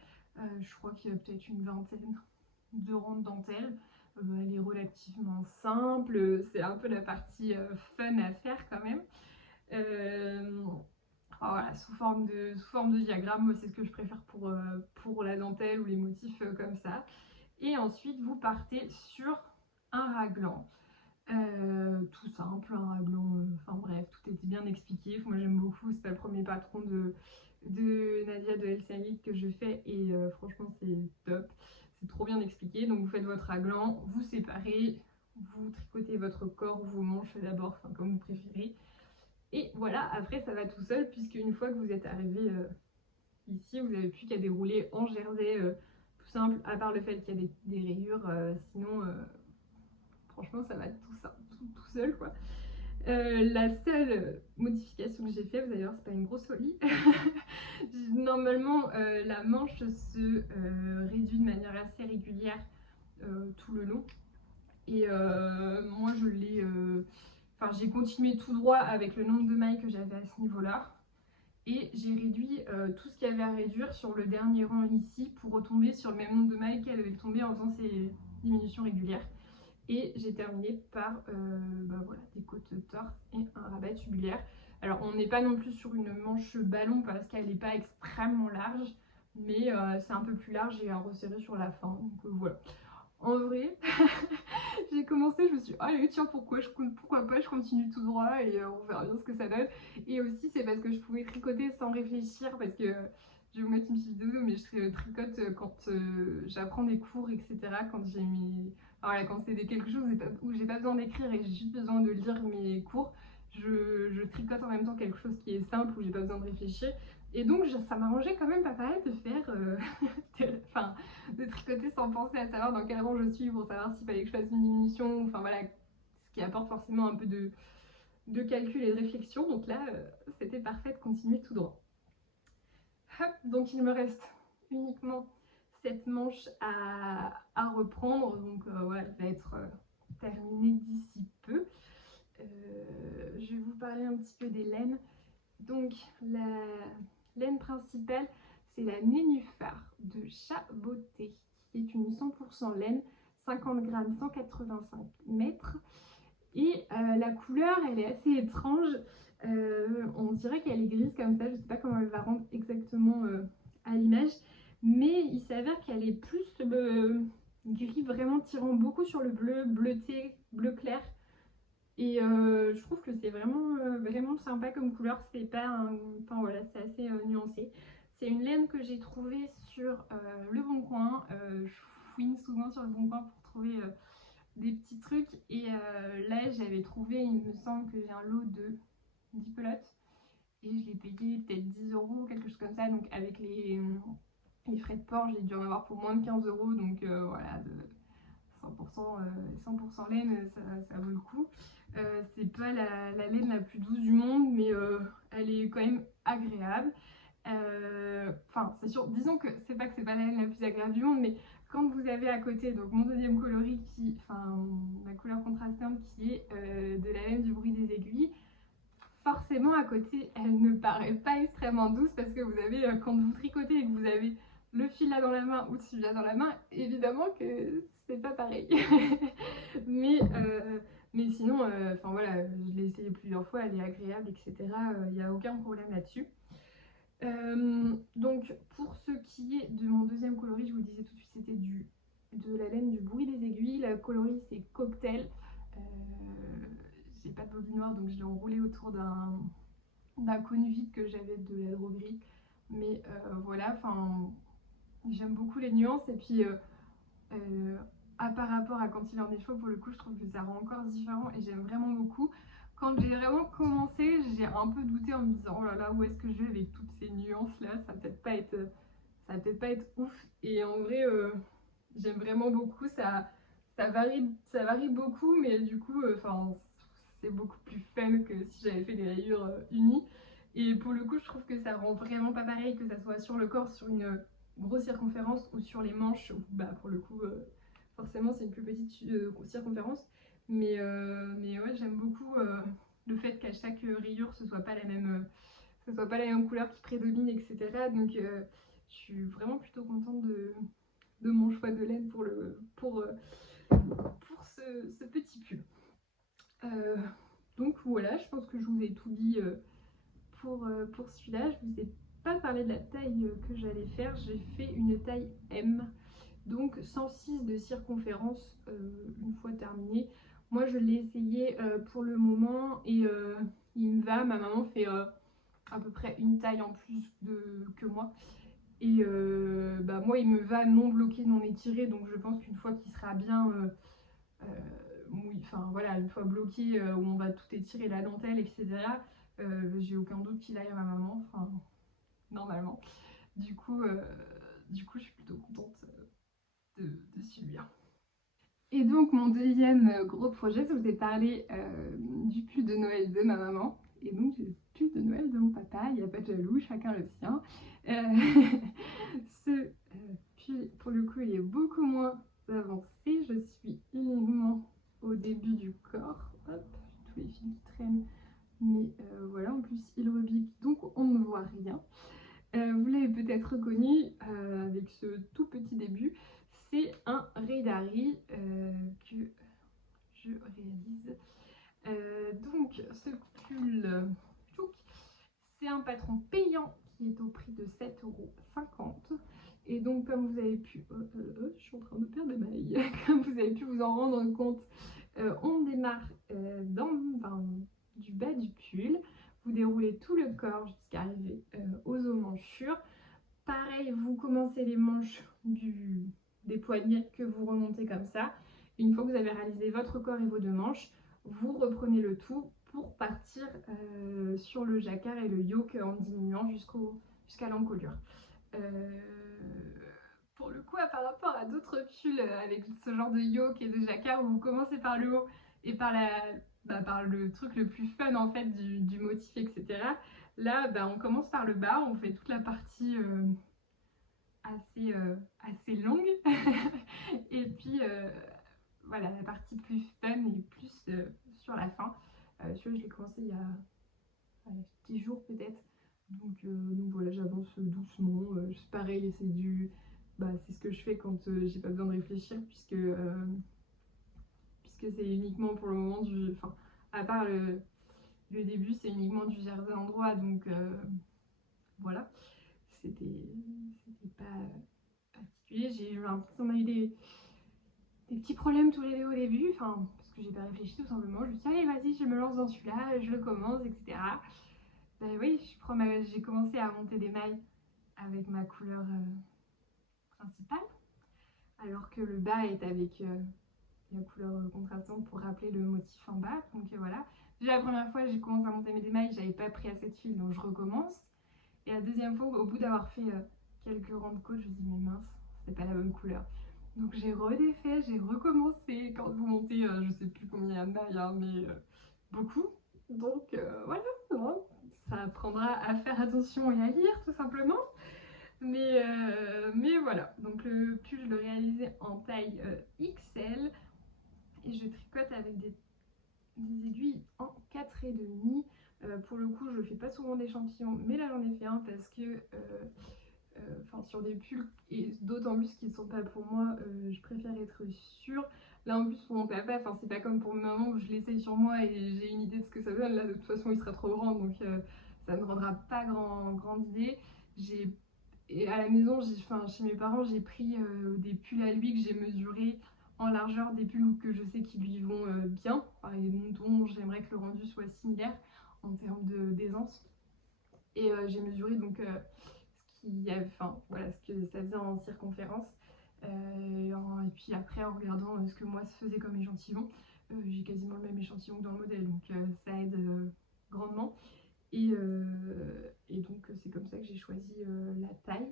Je crois qu'il y a peut-être une vingtaine de rangs de dentelle. Elle est relativement simple. C'est un peu la partie fun à faire quand même. Voilà, sous forme de diagramme, moi c'est ce que je préfère pour la dentelle ou les motifs comme ça. Et ensuite, vous partez sur un raglan. Tout simple, un raglan, enfin bref, tout était bien expliqué. Moi j'aime beaucoup, c'est pas le premier patron de Nadia de Elsalite que je fais et franchement c'est top, c'est trop bien expliqué. Donc vous faites votre raglan, vous séparez, vous tricotez votre corps ou vos manches d'abord, enfin comme vous préférez. Et voilà, après ça va tout seul puisque une fois que vous êtes arrivé ici, vous n'avez plus qu'à dérouler en jersey tout simple, à part le fait qu'il y a des rayures, sinon franchement ça va tout seul quoi. La seule modification que j'ai faite, d'ailleurs c'est pas une grosse folie, normalement la manche se réduit de manière assez régulière tout le long et moi je l'ai, enfin j'ai continué tout droit avec le nombre de mailles que j'avais à ce niveau là et j'ai réduit tout ce qu'il y avait à réduire sur le dernier rang ici pour retomber sur le même nombre de mailles qu'elle avait tombé en faisant ces diminutions régulières. Et j'ai terminé par voilà, des côtes torse et un rabat tubulaire. Alors on n'est pas non plus sur une manche ballon parce qu'elle n'est pas extrêmement large, mais c'est un peu plus large et à resserrer sur la fin. Donc voilà. En vrai, j'ai commencé, je me suis dit, allez tiens, pourquoi pas, je continue tout droit et on verra bien ce que ça donne. Et aussi c'est parce que je pouvais tricoter sans réfléchir parce que je vais vous mettre une petite vidéo, mais je tricote quand j'apprends des cours, etc. Quand j'ai mes... Voilà, quand c'est quelque chose où j'ai pas besoin d'écrire et j'ai juste besoin de lire mes cours, je tricote en même temps quelque chose qui est simple, où j'ai pas besoin de réfléchir. Et donc ça m'arrangeait quand même pas mal de faire, enfin, de tricoter sans penser à savoir dans quel rang je suis pour savoir s'il fallait que je fasse une diminution, enfin voilà, ce qui apporte forcément un peu de calcul et de réflexion. Donc là, c'était parfait de continuer tout droit. Hop, donc il me reste uniquement cette manche à reprendre, donc voilà, elle va être terminée d'ici peu. Je vais vous parler un petit peu des laines. Donc la laine principale, c'est la Nénuphar de Chat Beauté, qui est une 100% laine, 50 grammes, 185 mètres. Et la couleur, elle est assez étrange. On dirait qu'elle est grise comme ça, je ne sais pas comment elle va rendre exactement à l'image, mais il s'avère qu'elle est plus gris, vraiment tirant beaucoup sur le bleu, bleuté, bleu clair. Et je trouve que c'est vraiment sympa comme couleur, c'est pas un... Enfin voilà, c'est assez nuancé. C'est une laine que j'ai trouvée sur Le Bon Coin. Je fouine souvent sur Le Bon Coin pour trouver des petits trucs. Et là, j'avais trouvé, il me semble que j'ai un lot de 10 pelotes. Et je l'ai payé peut-être 10 € ou quelque chose comme ça. Donc avec les frais de port, j'ai dû en avoir pour moins de 15 €. Donc voilà, de 100% laine, ça vaut le coup. C'est pas la laine la plus douce du monde, mais elle est quand même agréable. Enfin, c'est sûr, disons que c'est pas la laine la plus agréable du monde, mais quand vous avez à côté donc mon deuxième coloris, ma couleur contrastante qui est de la laine du bruit des aiguilles, forcément à côté elle ne paraît pas extrêmement douce parce que vous avez, quand vous tricotez et que vous avez le fil là dans la main ou celui-là dans la main, évidemment que c'est pas pareil. mais sinon, enfin voilà, je l'ai essayé plusieurs fois, elle est agréable, etc. Il n'y a aucun problème là-dessus. Donc pour ce qui est de mon deuxième coloris, je vous le disais tout de suite, c'était de la laine du bruit des aiguilles. La coloris c'est Cocktail. J'ai pas de bobine donc je l'ai enroulé autour d'un cône vide que j'avais de la droguerie. Mais voilà, enfin j'aime beaucoup les nuances et puis par rapport à quand il en est chaud, pour le coup je trouve que ça rend encore différent et j'aime vraiment beaucoup. Quand j'ai vraiment commencé, j'ai un peu douté en me disant oh là là, où est-ce que je vais avec toutes ces nuances là, ça va peut-être pas être ouf. Et en vrai j'aime vraiment beaucoup, ça ça varie beaucoup, mais du coup, enfin, c'est beaucoup plus fun que si j'avais fait des rayures unies. Et pour le coup, je trouve que ça rend vraiment pas pareil, que ça soit sur le corps, sur une grosse circonférence ou sur les manches. Où, bah, pour le coup, forcément, c'est une plus petite circonférence. Mais ouais, j'aime beaucoup le fait qu'à chaque rayure, ce soit pas la même couleur qui prédomine, etc. Donc, je suis vraiment plutôt contente de mon choix de laine pour ce petit pull. Donc voilà, je pense que je vous ai tout dit pour celui-là. Je vous ai pas parlé de la taille que j'allais faire. J'ai fait une taille M, donc 106 de circonférence une fois terminé. Moi, je l'ai essayé pour le moment et il me va. Ma maman fait à peu près une taille en plus que moi. Et bah, moi, il me va non bloqué, non étiré. Donc, je pense qu'une fois qu'il sera bien oui, enfin voilà, une fois bloqué où on va tout étirer la dentelle, etc. J'ai aucun doute qu'il aille à ma maman, enfin normalement. Du coup, euh, du coup, je suis plutôt contente de celui-là. Et donc mon deuxième gros projet, je vous ai parlé du pull de Noël de ma maman. Et donc j'ai le pull de Noël de mon papa, il n'y a pas de jaloux, chacun le sien. Ce pull, pour le coup, il est beaucoup moins avancé. Je suis uniquement au début du corps. Hop, tous les fils qui traînent. Mais voilà, en plus il rebique, donc on ne voit rien. Vous l'avez peut-être reconnu avec ce tout petit début. C'est un Raidari que je réalise. Donc ce pull, c'est un patron payant qui est au prix de 7,50 €. Et donc comme vous avez pu, je suis en train de perdre des mailles, comme vous avez pu vous en rendre compte, on démarre du bas du pull. Vous déroulez tout le corps jusqu'à arriver aux emmanchures. Pareil, vous commencez les manches des poignets que vous remontez comme ça. Une fois que vous avez réalisé votre corps et vos deux manches, vous reprenez le tout pour partir sur le jacquard et le yoke en diminuant jusqu'à l'encolure. Euh, pour le coup, par rapport à d'autres pulls avec ce genre de yoke et de jacquard où vous commencez par le haut et par le truc le plus fun en fait du motif, etc. Là, on commence par le bas, on fait toute la partie assez longue et puis voilà, la partie plus fun et plus sur la fin. Celui-là, je l'ai commencé il y a 10 jours peut-être. Donc voilà, j'avance doucement. C'est pareil, c'est ce que je fais quand j'ai pas besoin de réfléchir, puisque c'est uniquement pour le moment enfin, à part le début, c'est uniquement du jersey en droit, donc voilà, c'était pas particulier. On a eu des petits problèmes tous les deux au début, enfin, parce que j'ai pas réfléchi tout simplement. Je me suis dit, allez, vas-y, je me lance dans celui-là, je le commence, etc. Ben oui, j'ai commencé à monter des mailles avec ma couleur principale, alors que le bas est avec la couleur contrastante pour rappeler le motif en bas. Donc voilà. Déjà la première fois, j'ai commencé à monter des mailles, j'avais pas pris assez de fil, donc je recommence. Et la deuxième fois, au bout d'avoir fait quelques rangs de côte, je me dis mais mince, c'est pas la bonne couleur. Donc j'ai redéfait, j'ai recommencé. Quand vous montez, je sais plus combien de mailles, hein, mais beaucoup. Donc voilà, ça apprendra à faire attention et à lire tout simplement. Mais voilà, donc le pull, je le réalisais en taille XL et je tricote avec des aiguilles en 4,5. Pour le coup, je fais pas souvent d'échantillons, mais là j'en ai fait un parce que sur des pulls, et d'autant plus qu'ils ne sont pas pour moi, je préfère être sûre. Là en plus pour mon papa, c'est pas comme pour maman où je l'essaye sur moi et j'ai une idée de ce que ça donne. Là de toute façon il sera trop grand, donc ça ne rendra pas grande idée. Et à la maison, chez mes parents, j'ai pris des pulls à lui que j'ai mesurés en largeur, des pulls que je sais qui lui vont bien, et dont j'aimerais que le rendu soit similaire en termes d'aisance. Et j'ai mesuré donc voilà, ce que ça faisait en circonférence. Et puis après, en regardant ce que moi se faisait comme échantillon, j'ai quasiment le même échantillon que dans le modèle, donc ça aide grandement. Et donc c'est comme ça que j'ai choisi la taille.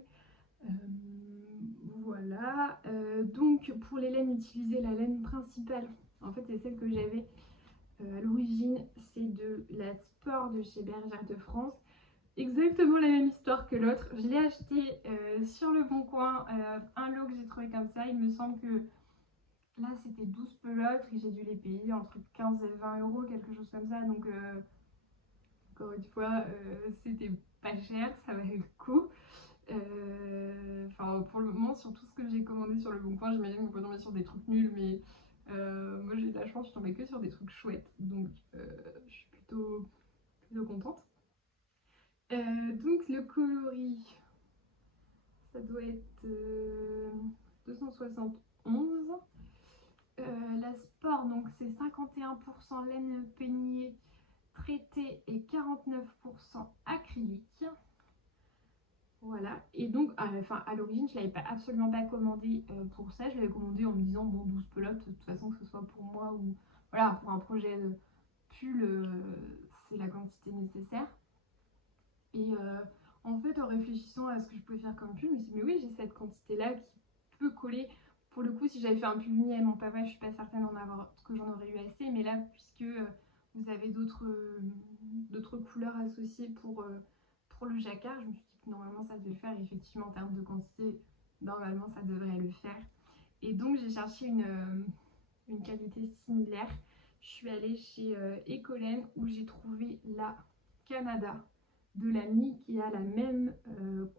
Voilà, donc pour les laines utilisées, la laine principale, en fait c'est celle que j'avais à l'origine, c'est de la Sport de chez Bergère de France. Exactement la même histoire que l'autre. Je l'ai acheté sur le Bon Coin, un lot que j'ai trouvé comme ça. Il me semble que là c'était 12 pelotes et j'ai dû les payer entre 15 et 20 euros, quelque chose comme ça. Donc encore une fois, c'était pas cher, ça valait le coup. Enfin, pour le moment, sur tout ce que j'ai commandé sur le Bon Coin, j'imagine qu'on peut tomber sur des trucs nuls, mais moi j'ai eu de la chance, je suis tombée que sur des trucs chouettes, donc je suis plutôt contente. Donc le coloris, ça doit être 271. La Sport, donc c'est 51% laine peignée traitée et 49% acrylique. Voilà, et donc à l'origine, je ne l'avais absolument pas commandé pour ça. Je l'avais commandé en me disant, bon, 12 pelotes, de toute façon, que ce soit pour moi ou voilà, pour un projet pull, c'est la quantité nécessaire. Et en fait, en réfléchissant à ce que je pouvais faire comme pull, je me suis dit, mais oui, j'ai cette quantité-là qui peut coller. Pour le coup, si j'avais fait un pull uni à mon papa, je suis pas certaine que j'en aurais eu assez. Mais là, puisque vous avez d'autres couleurs associées pour le jacquard, je me suis dit que normalement ça devait le faire. Et effectivement, en termes de quantité, normalement ça devrait le faire. Et donc, j'ai cherché une qualité similaire. Je suis allée chez Ecolène où j'ai trouvé la Canada de la mie qui a la même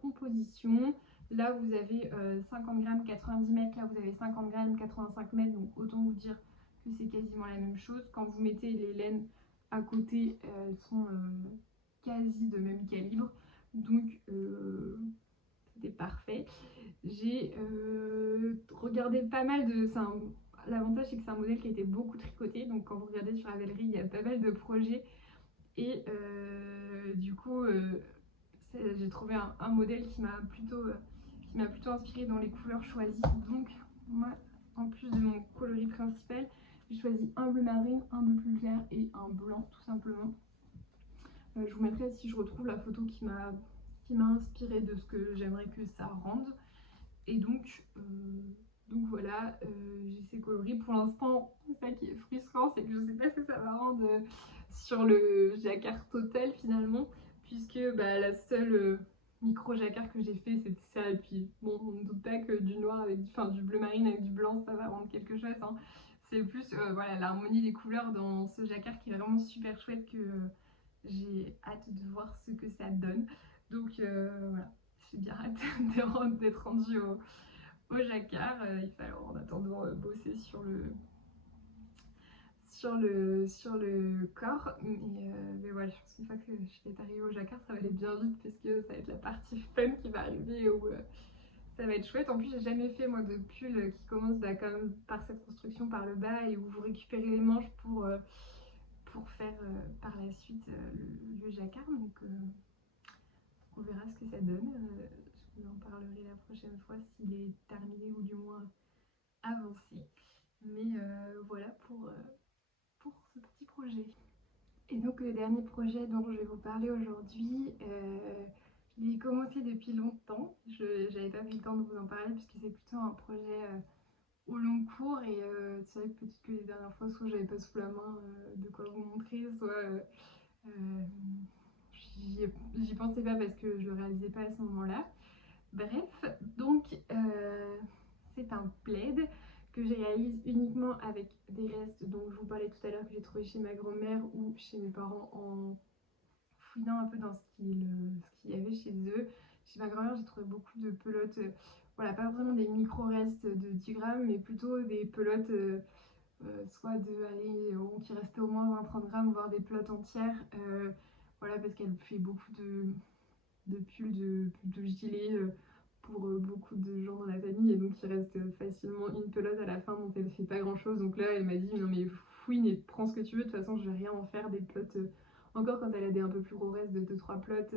composition. Là, vous avez 50 grammes, 90 mètres. Là, vous avez 50 grammes, 85 mètres. Donc, autant vous dire que c'est quasiment la même chose. Quand vous mettez les laines à côté, elles sont quasi de même calibre. Donc, c'était parfait. J'ai regardé pas mal de... L'avantage, c'est que c'est un modèle qui a été beaucoup tricoté. Donc, quand vous regardez sur Ravelry, il y a pas mal de projets. Et du coup, j'ai trouvé un modèle qui m'a plutôt inspiré dans les couleurs choisies. Donc, moi, en plus de mon coloris principal, j'ai choisi un bleu marine, un bleu plus clair et un blanc, tout simplement. Je vous mettrai, si je retrouve, la photo qui m'a inspiré de ce que j'aimerais que ça rende. Et donc voilà, j'ai ces coloris. Pour l'instant, ça qui est frustrant, c'est que je ne sais pas ce que ça va rendre sur le jacquard total finalement, puisque bah, la seule micro jacquard que j'ai fait, c'était ça. Et puis bon, on ne doute pas que du noir du bleu marine avec du blanc, ça va rendre quelque chose. Hein. C'est plus voilà, l'harmonie des couleurs dans ce jacquard qui est vraiment super chouette que j'ai hâte de voir ce que ça donne. Donc voilà, j'ai bien hâte d'être rendue au jacquard. Il fallait en attendant bosser sur le corps. Mais voilà, je pense qu'une fois que je vais arriver au jacquard, ça va aller bien vite puisque ça va être la partie fun qui va arriver où ça va être chouette. En plus, j'ai jamais fait moi de pull qui commence quand même par cette construction par le bas et où vous récupérez les manches pour faire par la suite le jacquard. Donc on verra ce que ça donne. Je vous en parlerai la prochaine fois s'il est terminé ou du moins avancé. Mais voilà pour ce petit projet. Et donc le dernier projet dont je vais vous parler aujourd'hui, je l'ai commencé depuis longtemps. Je n'avais pas pris le temps de vous en parler puisque c'est plutôt un projet au long cours et c'est vrai que peut-être que les dernières fois, soit j'avais pas sous la main de quoi vous montrer, soit j'y pensais pas parce que je le réalisais pas à ce moment-là. Bref, donc c'est un plaid que je réalise uniquement avec des restes dont je vous parlais tout à l'heure que j'ai trouvé chez ma grand-mère ou chez mes parents en fouillant un peu dans ce qu'il y avait chez eux. Chez ma grand-mère, j'ai trouvé beaucoup de pelotes, voilà, pas vraiment des micro-restes de 10 grammes, mais plutôt des pelotes soit qui restaient au moins 20-30 grammes, voire des pelotes entières. Voilà, parce qu'elle fait beaucoup de pulls, de gilets pour beaucoup de gens dans la famille, et donc il reste facilement une pelote à la fin dont elle fait pas grand chose. Donc là, elle m'a dit non, mais fouine et prends ce que tu veux, de toute façon, je vais rien en faire des pelotes. Encore quand elle a des un peu plus gros restes de 2-3 pelotes,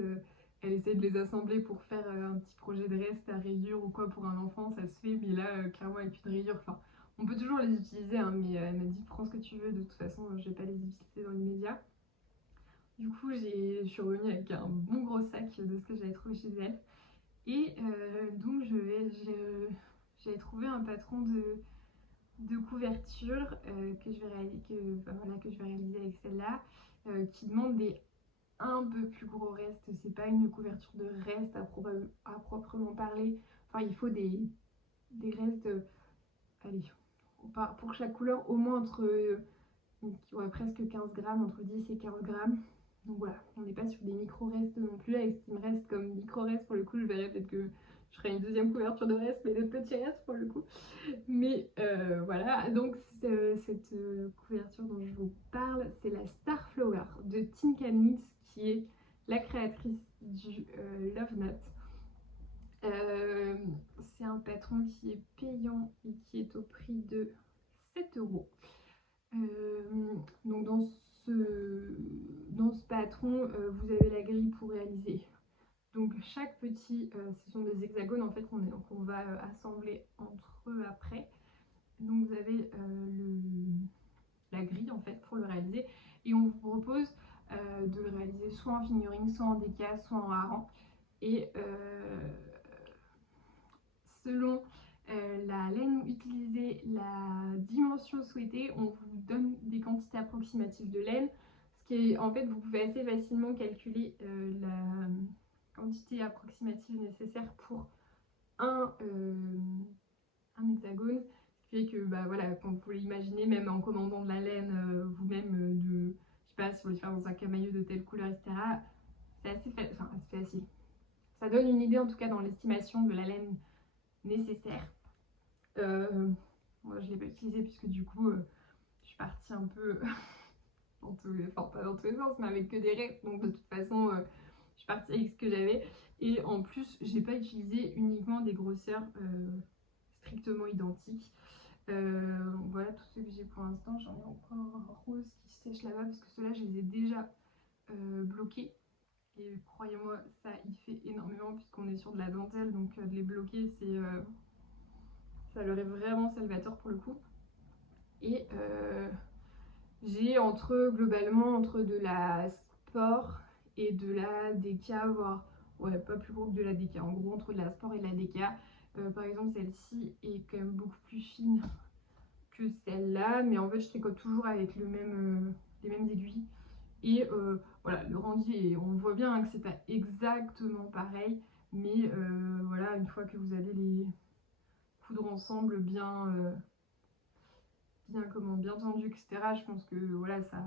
elle essaie de les assembler pour faire un petit projet de reste à rayures ou quoi pour un enfant, ça se fait, mais là, clairement, avec une rayure, enfin, on peut toujours les utiliser, hein, mais elle m'a dit prends ce que tu veux, de toute façon, je vais pas les utiliser dans l'immédiat. Du coup, je suis revenue avec un bon gros sac de ce que j'avais trouvé chez elle. Et donc j'ai trouvé un patron de couverture que je vais réaliser avec celle-là, qui demande des un peu plus gros restes. C'est pas une couverture de reste à proprement parler. Enfin, il faut des restes, allez, pour chaque couleur, au moins presque 15 grammes, entre 10 et 15 grammes. Donc voilà, on n'est pas sur des micro-restes non plus. Avec ce qui me reste comme micro-restes, pour le coup, je verrai peut-être que je ferai une deuxième couverture de restes, mais de petits restes pour le coup. Mais voilà, donc cette couverture dont je vous parle, c'est la Starflower de Tinka Knits, qui est la créatrice du Love Note. C'est un patron qui est payant et qui est au prix de 7 €. Donc dans ce patron, vous avez la grille pour réaliser. Donc chaque petit, ce sont des hexagones en fait qu'on va assembler entre eux après. Donc vous avez la grille en fait pour le réaliser, et on vous propose de le réaliser soit en fingering, soit en déca, soit en hareng. Et selon la laine utilisée, la dimension souhaitée, on vous donne des quantités approximatives de laine. Ce qui est, en fait, vous pouvez assez facilement calculer la quantité approximative nécessaire pour un hexagone. Ce qui fait que, bah voilà, quand vous l'imaginez, même en commandant de la laine vous-même, je sais pas, si vous voulez faire dans un camailleux de telle couleur, etc., c'est assez facile. Ça donne une idée, en tout cas, dans l'estimation de la laine nécessaire. Moi, je ne l'ai pas utilisé puisque du coup, je suis partie un peu pas dans tous les sens, mais avec que des restes. Donc de toute façon, je suis partie avec ce que j'avais. Et en plus, j'ai pas utilisé uniquement des grosseurs strictement identiques. Voilà tout ce que j'ai pour l'instant. J'en ai encore un rose qui sèche là-bas parce que ceux-là, je les ai déjà bloqués. Et croyez-moi, ça y fait énormément puisqu'on est sur de la dentelle. Donc de les bloquer, ça leur est vraiment salvateur pour le coup. Et j'ai globalement entre de la sport et de la déca, voire ouais, pas plus gros que de la déca, en gros entre de la sport et de la déca. Par exemple, celle-ci est quand même beaucoup plus fine que celle-là, mais en fait je tricote toujours avec les mêmes aiguilles. Et voilà, le rendu, on voit bien hein, que c'est pas exactement pareil, mais voilà, une fois que vous allez les coudre ensemble bien tendu, etc., je pense que voilà, ça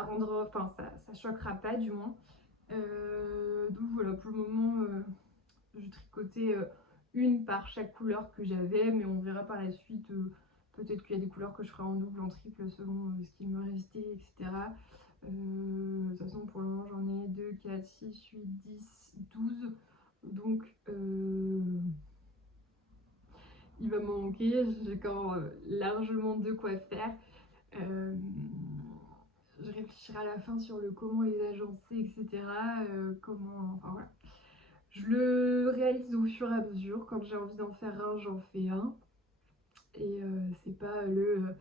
rendra, enfin ça choquera pas du moins. Donc voilà, pour le moment, je tricotais une par chaque couleur que j'avais, mais on verra par la suite. Peut-être qu'il y a des couleurs que je ferai en double, en triple, selon ce qu'il me restait, etc. De toute façon, pour le moment, j'en ai 2, 4, 6, 8, 10, 12. Donc, il va m'en manquer. J'ai encore largement de quoi faire. Je réfléchirai à la fin sur le comment les agencer, etc. Enfin voilà. Je le réalise au fur et à mesure. Quand j'ai envie d'en faire un, j'en fais un. Et c'est pas je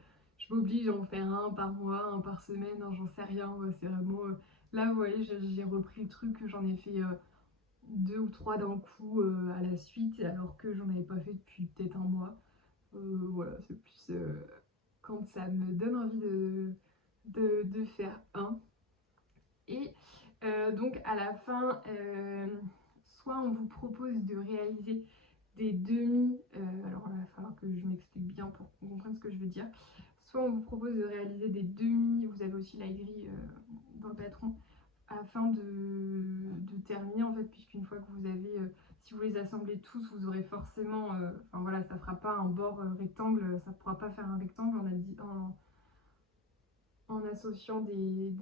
m'oblige à en faire un par mois, un par semaine, hein, j'en sais rien. Ouais, c'est vraiment. Là, vous voyez, j'ai repris le truc, j'en ai fait 2 ou 3 d'un coup à la suite, alors que j'en avais pas fait depuis peut-être un mois. Voilà, c'est plus quand ça me donne envie de faire un. Et donc à la fin, soit on vous propose de réaliser des demi, alors là, il va falloir que je m'explique bien pour qu'on comprenne ce que je veux dire. Soit on vous propose de réaliser des demi, vous avez aussi la grille dans le patron, afin de terminer en fait, puisqu'une fois que vous avez, si vous les assemblez tous, vous aurez forcément, enfin voilà, ça fera pas un bord rectangle, ça pourra pas faire un rectangle, on a dit en associant des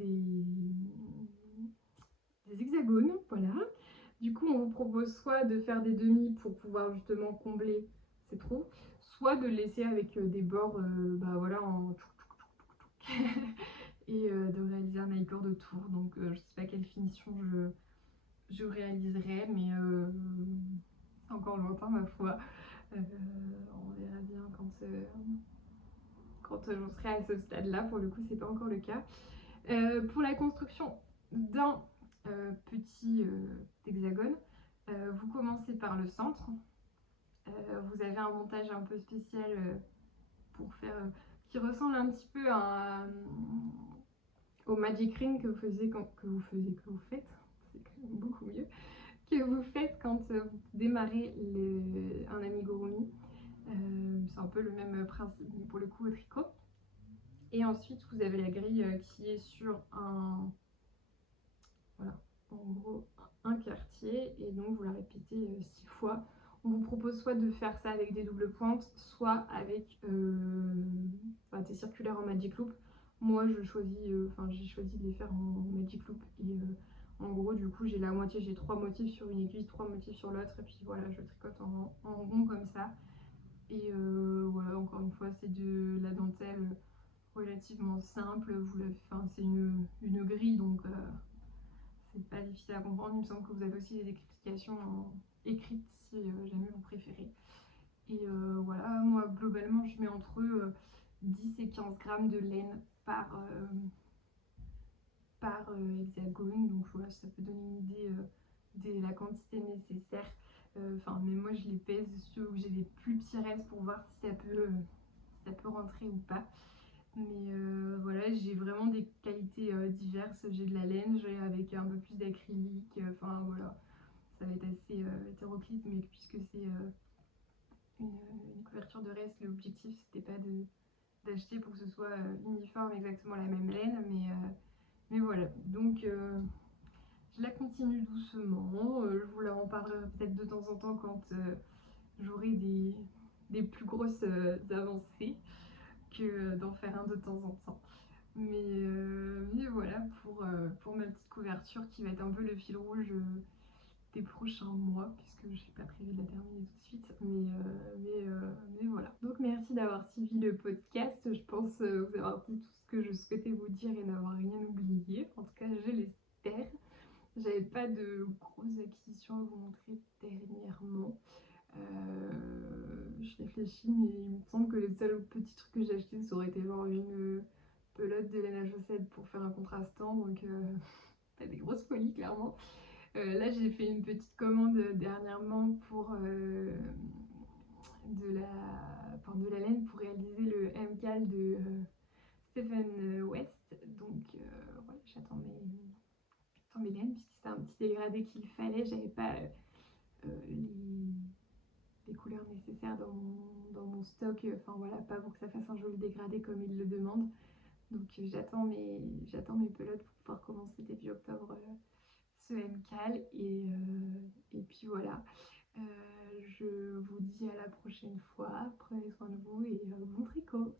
hexagones, voilà. Du coup, on vous propose soit de faire des demi pour pouvoir justement combler ces trous, soit de laisser avec des bords, bah voilà, et de réaliser un accord de tour. Donc, je sais pas quelle finition je réaliserai, mais c'est encore lointain ma foi. On verra bien quand j'en serai à ce stade-là. Pour le coup, c'est pas encore le cas. Pour la construction d'un petit hexagone, Vous commencez par le centre. Vous avez un montage un peu spécial pour faire qui ressemble un petit peu au Magic Ring que vous faisiez que vous faites, c'est quand même beaucoup mieux, que vous faites quand vous démarrez un amigurumi. C'est un peu le même principe, mais pour le coup au tricot. Et ensuite, vous avez la grille qui est sur voilà, en gros, un quartier. Et donc, vous la répétez 6 fois. On vous propose soit de faire ça avec des doubles pointes, soit avec des circulaires en Magic Loop. Moi, j'ai choisi de les faire en Magic Loop. Et en gros, du coup, j'ai la moitié, j'ai 3 motifs sur une aiguille, 3 motifs sur l'autre. Et puis voilà, je tricote en rond comme ça. Et voilà, encore une fois, c'est de la dentelle relativement simple. C'est une grille, donc c'est pas difficile à comprendre. Il me semble que vous avez aussi des explications écrites si jamais vous préférez. Et voilà, moi globalement, je mets entre 10 et 15 grammes de laine par hexagone. Donc voilà, ça peut donner une idée de la quantité nécessaire. Mais moi je les pèse ceux où j'ai des plus petits restes pour voir si ça peut rentrer ou pas. Mais voilà, j'ai vraiment des qualités diverses. J'ai de la laine, j'ai avec un peu plus d'acrylique. Voilà, ça va être assez hétéroclite, mais puisque c'est une couverture de reste, l'objectif c'était pas d'acheter pour que ce soit uniforme, exactement la même laine. Mais voilà, donc je la continue doucement. Je vous la reparlerai peut-être de temps en temps quand j'aurai des plus grosses avancées que d'en faire un de temps en temps. Mais voilà pour ma petite couverture qui va être un peu le fil rouge des prochains mois, puisque je n'ai pas prévu de la terminer tout de suite. Mais voilà. Donc merci d'avoir suivi le podcast. Je pense vous avoir dit tout ce que je souhaitais vous dire et n'avoir rien oublié. En tout cas, je l'espère. J'avais pas de grosses acquisitions à vous montrer dernièrement. Je réfléchis, mais il me semble que les seuls petits trucs que j'ai achetés, ça aurait été genre une pelote de laine à chaussettes pour faire un contrastant. Donc, pas des grosses folies, clairement. Là, j'ai fait une petite commande dernièrement pour de la laine pour réaliser le MCAL de Stephen West. Donc, voilà, j'attends mes laines, puisque c'était un petit dégradé qu'il fallait. J'avais pas les couleurs nécessaires dans mon stock. Voilà, pas pour que ça fasse un joli dégradé comme il le demande. Donc, j'attends mes pelotes pour pouvoir commencer début octobre ce MCAL. Et puis voilà. Je vous dis à la prochaine fois. Prenez soin de vous et bon tricot.